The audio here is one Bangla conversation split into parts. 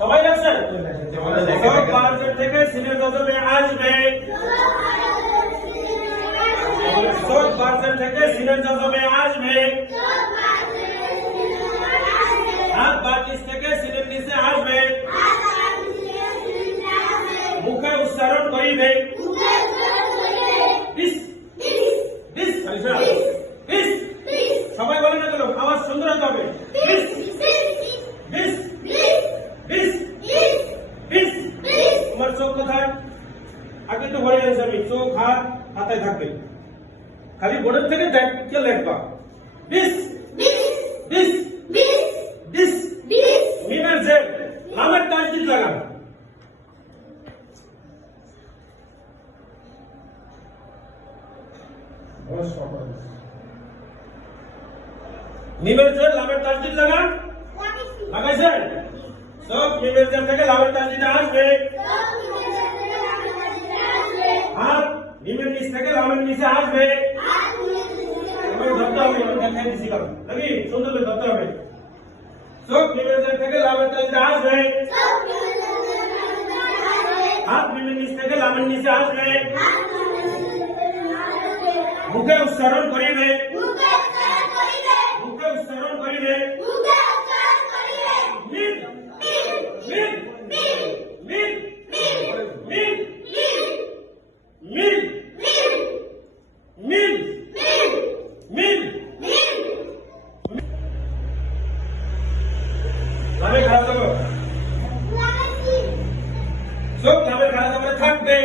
সবাই লাগছে সব বার্জেট থেকে সিনের গজবে আসবে সব বার্জেট থেকে সিনের গজবে আসবে হাত বাতিস থেকে সিনের নিচে আসবে মুখে উচ্চারণ করিবে বিস বিস আলিশা বিস সবাই বলে না কেন আওয়াজ সুন্দর হতে হবে বিস বিস বিস বিস তোমার চোখ কোথায় আগে তো বলে গেছে আমি চোখ হাতায় থাকবে। খালি বোর্ডের থেকে দেখতে লেখবা। বিস বিস বিস মিমের যে লামের তাজদিদ লাগান মিমের যে লামের তাজদিদ লাগান লাগাইছেন সব মিমের যে থেকে লামের তাজদিদ আসবে মিমের নিচ থেকে লামের নিচে আসবে এবার ধরতে হবে আমি দেখাই দিছিলাম নাকি সুন্দর করে ধরতে হবে সব মিমের যে থেকে লামের তাজদিদ আসবে হাত মিমের নিচ থেকে লামের নিচে আসবে মুখে উচ্চারণ করিবে সব লামে খারাপ দেবো থাকবে।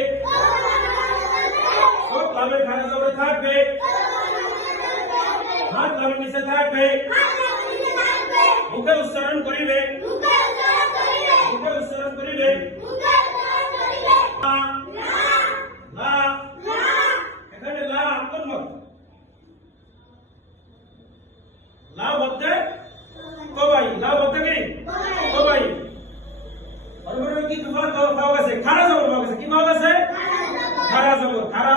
সব লামে খারাপ দেবো থাকবে। হাত লামের নিচে থাকবে। মুখে উচ্চারণ করিবে। মুখে উচ্চারণ করিবে। লা লা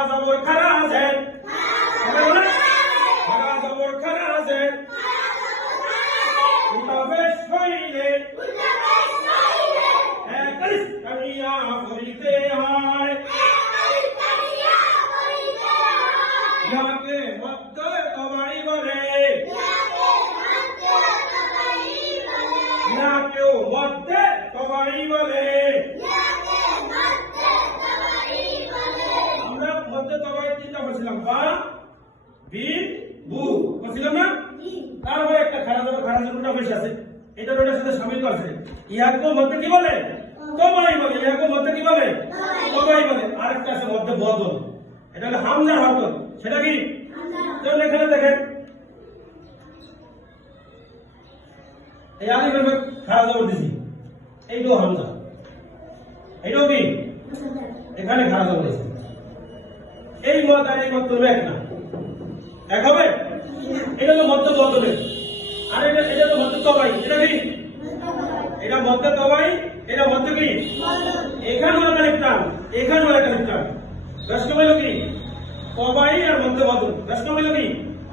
জবর খারা জবর খারা আছে সবাই বলে খারা জবর খারা আছে উঠাবেশ হইলে একাইশ কানিয়া করিতে হয় ইহাকে মধ্য কবাই বলে ইহাকেও মধ্যে কবাই বলে বলছিলাম বা বি বু। বলছিলাম না? তারপরে একটা খারাপ খারাপ জন্যটা বেশি আছে। এটা ওটার সাথে সামিল করছে ইহাকেও মধ্যে কি বলে? কবাই বলে। ইহাকেও মধ্যে কি বলে? কবাই বলে। আরেকটা আছে মধ্যে বদল। এটা হলো হামজার হরকত সেটা কি? চলুন এখানে দেখেন। এই আলিফ এর খারাপ জবর দিছি এইটাও হামজা। এইটাও কি? এখানে খারাপ জবর এই মত আর এই মত করবে এক না। এক হবে? এটা তো মধ্য বদলে আর এটা এটা তো মধ্য তবাই এটা কি? এটা মধ্য তবাই এটা মধ্য কি? এখানেও একটা লিখতাম এখানেও একটা দশ কমাইল কি? তবাই আর মধ্য বদল দশ কমাইল কি?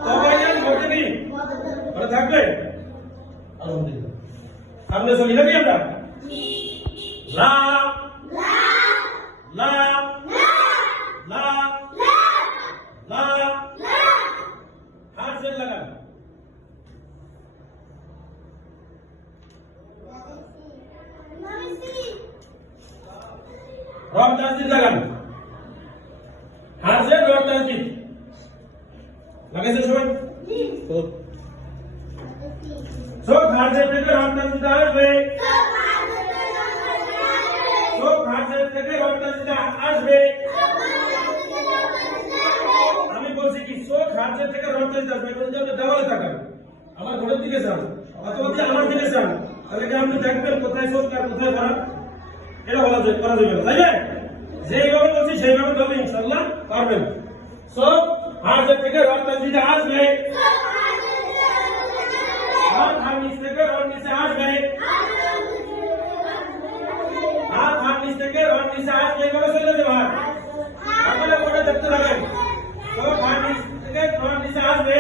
তবাই আর মধ্য কি? ওটা থাকবে? আলহামদুলিল্লাহ। সামনে চলি নাকি আমরা? লা লা লা লা হাত জেল লাগান রব তাসদিদ লাগান। হাত জেল রব তাসদিদ লাগাইছেন সবাই? সব হাত থেকে রব তাসদিদ আসবে। সব হাত থেকে রব তাসদিদ আসবে। আমি বলছি কি চোখ হাতের থেকে রড তৈরি আসবে। বলছি আপনি দেওয়ালে আমার ঘরের দিকে যান। অথবা আমার দিকে যান? তাহলে আপনি দেখবেন কোথায় চোখ আর কোথায় খারাপ। এটা বলা যায়, করা যাবে না, তাই যেইভাবে বলছি, সেইভাবে করবেন ইনশাল্লাহ পারবেন। সব হাতের থেকে রড তৈরি আসবে, হাত হাত নিচ থেকে রড নিচে আসবে। হাত হাত নিচ থেকে রড নিচে আসবে চলে যাবে হাত। আপনারা করে দেখতে থাকেন সব নিচ নিচে হাত নিচ থেকে রড নিচে আসবে।